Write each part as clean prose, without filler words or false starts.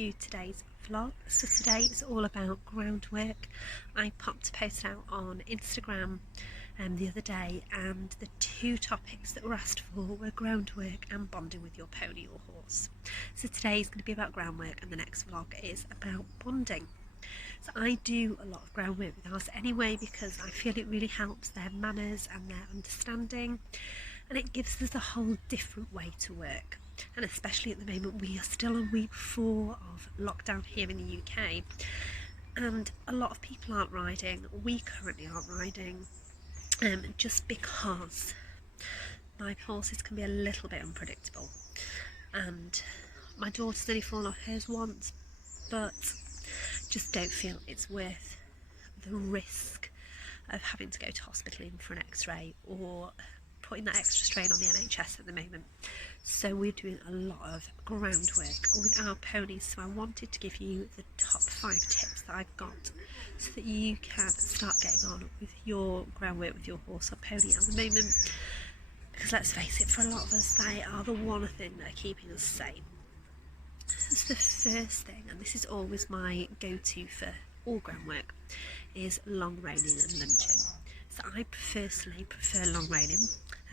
to today's vlog. So today is all about groundwork. I popped a post out on Instagram the other day, and the two topics that were asked for were groundwork and bonding with your pony or horse. So today is going to be about groundwork and the next vlog is about bonding. So I do a lot of groundwork with ours anyway because I feel it really helps their manners and their understanding, and it gives us a whole different way to work. And especially at the moment, we are still on week 4 of lockdown here in the UK, and a lot of people aren't riding. We currently aren't riding just because my horses can be a little bit unpredictable, and my daughter's only fallen off hers once, but just don't feel it's worth the risk of having to go to hospital in for an x-ray or putting that extra strain on the NHS at the moment. So we're doing a lot of groundwork with our ponies, so I wanted to give you the top 5 tips that I've got so that you can start getting on with your groundwork with your horse or pony at the moment, because let's face it, for a lot of us they are the one thing that are keeping us sane. That's the first thing, and this is always my go-to for all groundwork, is long reining and lunging. So I personally prefer long reining,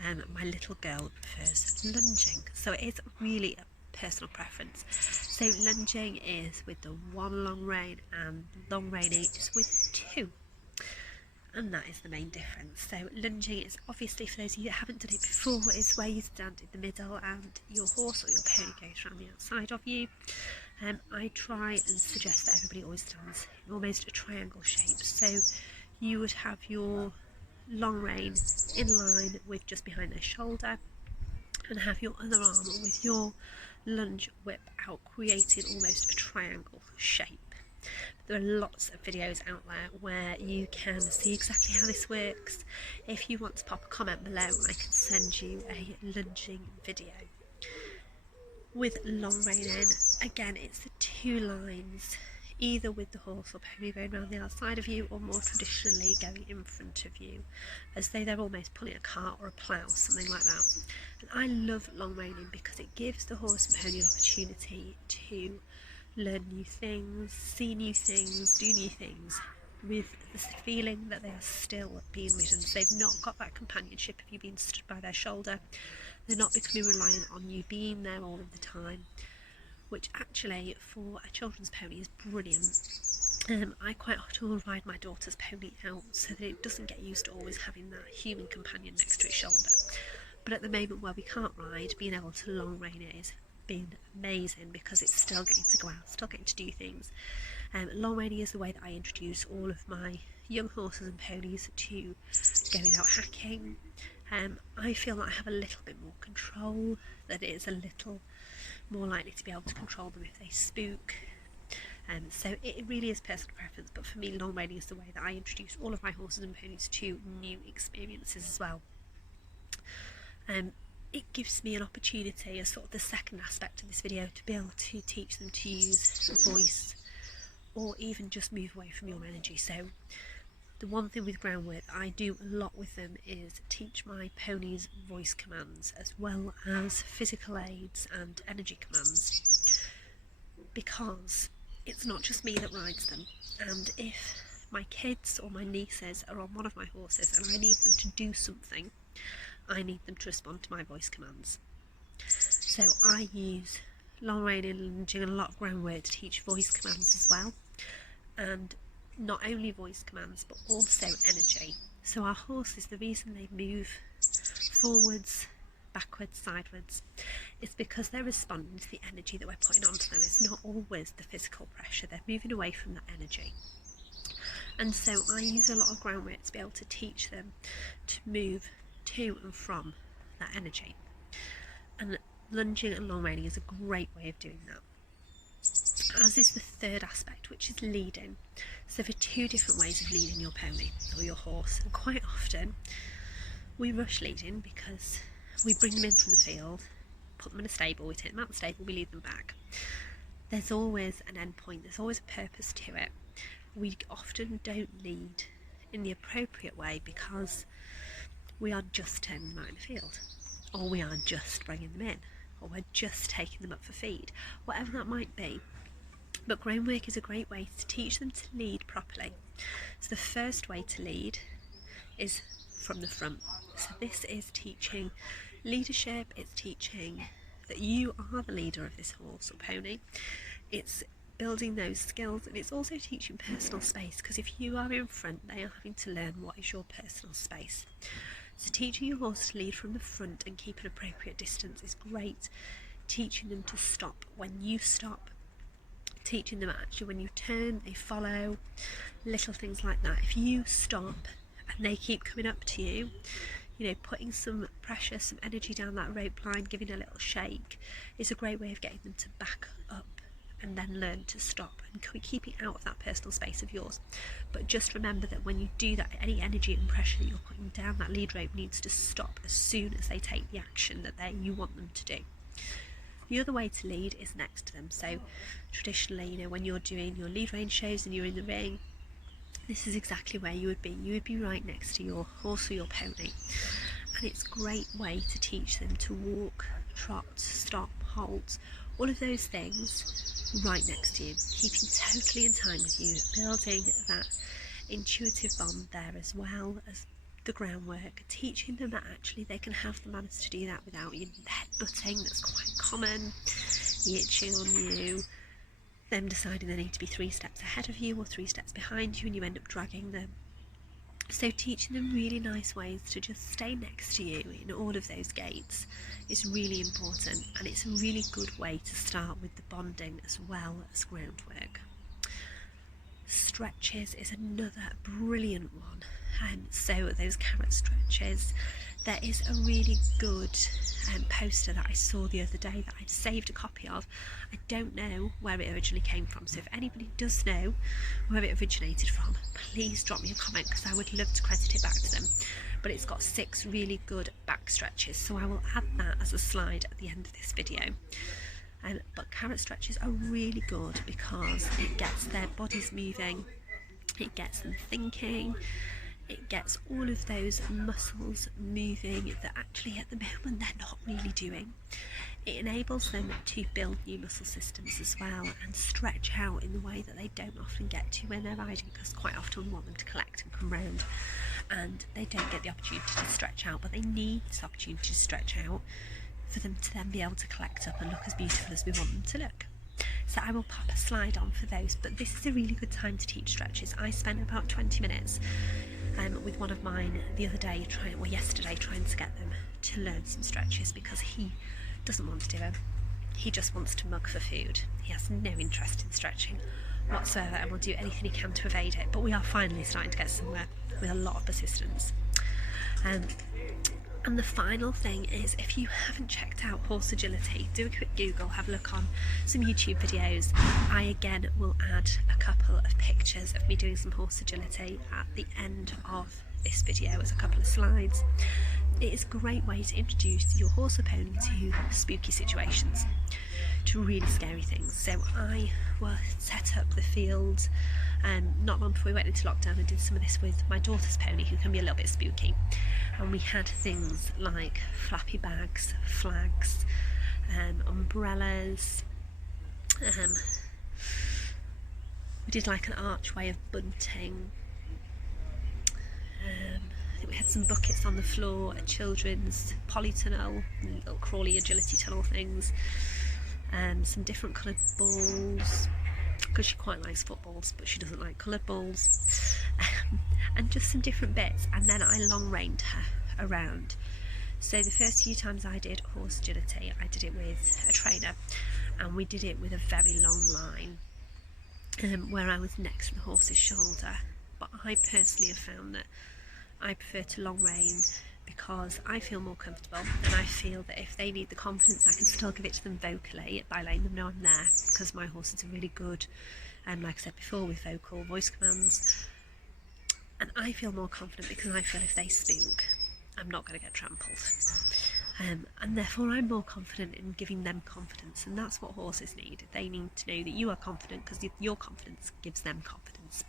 and my little girl prefers lunging. So it is really a personal preference. So lunging is with the 1 long rein, and long reining is with 2. And that is the main difference. So lunging is, obviously for those of you that haven't done it before, is where you stand in the middle and your horse or your pony goes around the outside of you. I try and suggest that everybody always stands in almost a triangle shape. So you would have your long rein in line with just behind their shoulder, and have your other arm with your lunge whip out, creating almost a triangle shape. There are lots of videos out there where you can see exactly how this works. If you want to pop a comment below, I can send you a lunging video. With long reining, again, it's the 2 lines, either with the horse or pony going around the outside of you, or more traditionally going in front of you, as though they're almost pulling a cart or a plough, something like that. And I love long reining because it gives the horse and pony an opportunity to learn new things, see new things, do new things, with the feeling that they are still being ridden. So they've not got that companionship of you being stood by their shoulder. They're not becoming reliant on you being there all of the time, which actually for a children's pony is brilliant. I quite often will ride my daughter's pony out so that it doesn't get used to always having that human companion next to its shoulder. But at the moment where we can't ride, being able to long rein it is been amazing because it's still getting to go out, still getting to do things. Long reining is the way that I introduce all of my young horses and ponies to going out hacking. I feel that I have a little bit more control, that it is a little more likely to be able to control them if they spook. So it really is personal preference, but for me long reining is the way that I introduce all of my horses and ponies to new experiences as well. It gives me an opportunity, as sort of the second aspect of this video, to be able to teach them to use voice, or even just move away from your energy. So the one thing with groundwork I do a lot with them is teach my ponies voice commands as well as physical aids and energy commands, because it's not just me that rides them, and if my kids or my nieces are on one of my horses and I need them to do something, I need them to respond to my voice commands. So I use long reining, lunging and a lot of groundwork to teach voice commands as well, and not only voice commands but also energy. So our horses, the reason they move forwards, backwards, sideways, is because they're responding to the energy that we're putting onto them. It's not always the physical pressure, they're moving away from that energy. And so I use a lot of groundwork to be able to teach them to move to and from that energy. And lunging and long reining is a great way of doing that. As is the third aspect, which is leading. So there are 2 different ways of leading your pony or your horse, and quite often we rush leading because we bring them in from the field, put them in a stable, we take them out the stable, we lead them back. There's always an end point, there's always a purpose to it. We often don't lead in the appropriate way because we are just turning them out in the field, or we are just bringing them in, or we're just taking them up for feed, whatever that might be. But groundwork is a great way to teach them to lead properly. So the first way to lead is from the front. So this is teaching leadership, it's teaching that you are the leader of this horse or pony. It's building those skills, and it's also teaching personal space, because if you are in front, they are having to learn what is your personal space. So teaching your horse to lead from the front and keep an appropriate distance is great. Teaching them to stop when you stop, teaching them actually when you turn they follow, little things like that. If you stop and they keep coming up to you, putting some pressure, some energy down that rope line, giving a little shake is a great way of getting them to back up and then learn to stop and keeping out of that personal space of yours. But just remember that when you do that, any energy and pressure that you're putting down that lead rope needs to stop as soon as they take the action that you want them to do. The other way to lead is next to them. So traditionally, when you're doing your lead rein shows and you're in the ring, this is exactly where you would be. You would be right next to your horse or your pony. And it's a great way to teach them to walk, trot, stop, halt, all of those things right next to you, keeping totally in time with you, building that intuitive bond there, as well as the groundwork, teaching them that actually they can have the manners to do that without you headbutting. That's quite common. The itching on you, them deciding they need to be 3 steps ahead of you or 3 steps behind you, and you end up dragging them. So teaching them really nice ways to just stay next to you in all of those gates is really important, and it's a really good way to start with the bonding as well as groundwork. Stretches is another brilliant one. So those carrot stretches, there is a really good poster that I saw the other day that I'd saved a copy of. I don't know where it originally came from, so if anybody does know where it originated from, please drop me a comment, because I would love to credit it back to them. But it's got 6 really good back stretches, so I will add that as a slide at the end of this video. But carrot stretches are really good because it gets their bodies moving, it gets them thinking, it gets all of those muscles moving that actually at the moment they're not really doing. It enables them to build new muscle systems as well, and stretch out in the way that they don't often get to when they're riding, because quite often we want them to collect and come round, and they don't get the opportunity to stretch out, but they need this opportunity to stretch out for them to then be able to collect up and look as beautiful as we want them to look. So I will pop a slide on for those, but this is a really good time to teach stretches. I spent about 20 minutes with one of mine the other day, yesterday, trying to get them to learn some stretches, because he doesn't want to do them. He just wants to mug for food. He has no interest in stretching whatsoever, and will do anything he can to evade it. But we are finally starting to get somewhere with a lot of persistence. And the final thing is, if you haven't checked out horse agility, do a quick Google, have a look on some YouTube videos. I again will add a couple of pictures of me doing some horse agility at the end of this video as a couple of slides. It is a great way to introduce your horse or pony to spooky situations, to really scary things. So I set up the field not long before we went into lockdown, and did some of this with my daughter's pony, who can be a little bit spooky. And we had things like flappy bags, flags, umbrellas. We did like an archway of bunting. I think we had some buckets on the floor, a children's polytunnel, little crawly agility tunnel things, some different coloured balls, because she quite likes footballs but she doesn't like coloured balls, and just some different bits. And then I long reined her around. So the first few times I did horse agility, I did it with a trainer, and we did it with a very long line, where I was next to the horse's shoulder. But I personally have found that I prefer to long rein, because I feel more comfortable, and I feel that if they need the confidence, I can still give it to them vocally by letting them know I'm there, because my horses are really good, like I said before, with vocal voice commands. And I feel more confident because I feel if they spook, I'm not going to get trampled. And therefore I'm more confident in giving them confidence, and that's what horses need. They need to know that you are confident, because your confidence gives them confidence.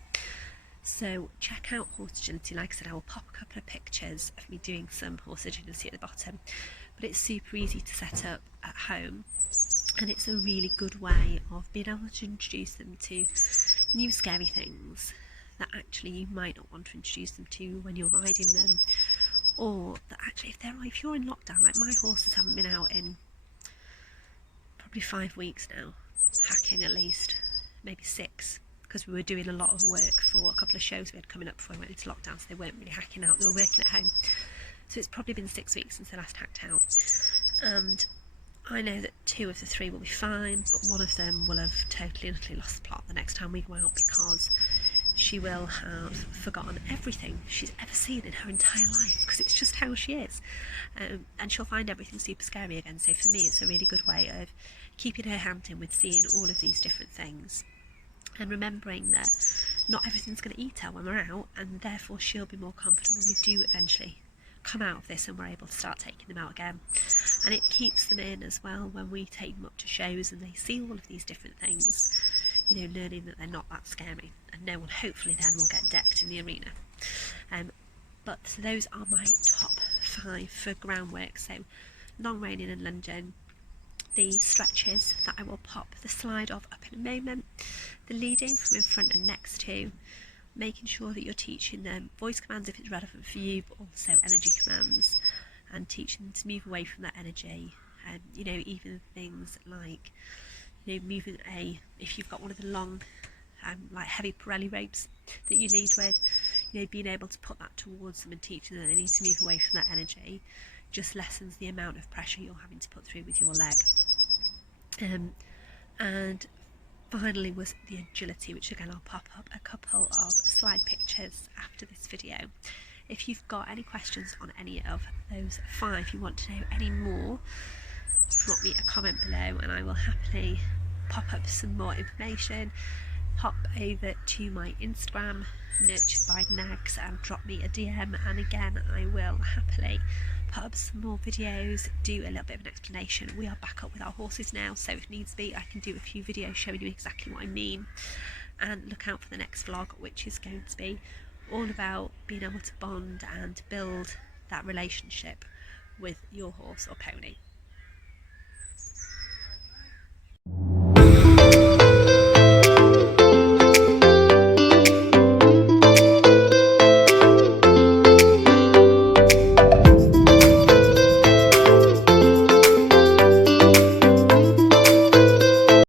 So check out horse agility. Like I said, I will pop a couple of pictures of me doing some horse agility at the bottom, but it's super easy to set up at home. and it's a really good way of being able to introduce them to new scary things that actually you might not want to introduce them to when you're riding them, or that actually if you're in lockdown, like my horses haven't been out in probably 5 weeks now, hacking at least, maybe 6, because we were doing a lot of work for a couple of shows we had coming up before we went into lockdown, so they weren't really hacking out, they were working at home. So it's probably been 6 weeks since they last hacked out, and I know that 2 of the 3 will be fine, but one of them will have totally and utterly lost the plot the next time we go out, because she will have forgotten everything she's ever seen in her entire life, because it's just how she is, and she'll find everything super scary again. So for me, it's a really good way of keeping her hand in with seeing all of these different things, and remembering that not everything's going to eat her when we're out, and therefore she'll be more confident when we do eventually come out of this and we're able to start taking them out again. And it keeps them in as well when we take them up to shows and they see all of these different things, you know, learning that they're not that scary, and no one hopefully then will get decked in the arena. But so those are my top 5 for groundwork. So non-reining and lunging, the stretches that I will pop the slide of up in a moment, the leading from in front and next to, making sure that you're teaching them voice commands if it's relevant for you, but also energy commands, and teaching them to move away from that energy. You know, even things like, you know, moving if you've got one of the long like heavy Pirelli ropes that you lead with, you know, being able to put that towards them and teaching them that they need to move away from that energy just lessens the amount of pressure you're having to put through with your leg. And finally was the agility, which again I'll pop up a couple of slide pictures after this video. If you've got any questions on any of those 5, you want to know any more, drop me a comment below and I will happily pop up some more information. Hop over to my Instagram, Nurtured by Nags, and drop me a DM, and again I will happily put up some more videos, do a little bit of an explanation. We are back up with our horses now, so if needs be I can do a few videos showing you exactly what I mean. And look out for the next vlog, which is going to be all about being able to bond and build that relationship with your horse or pony.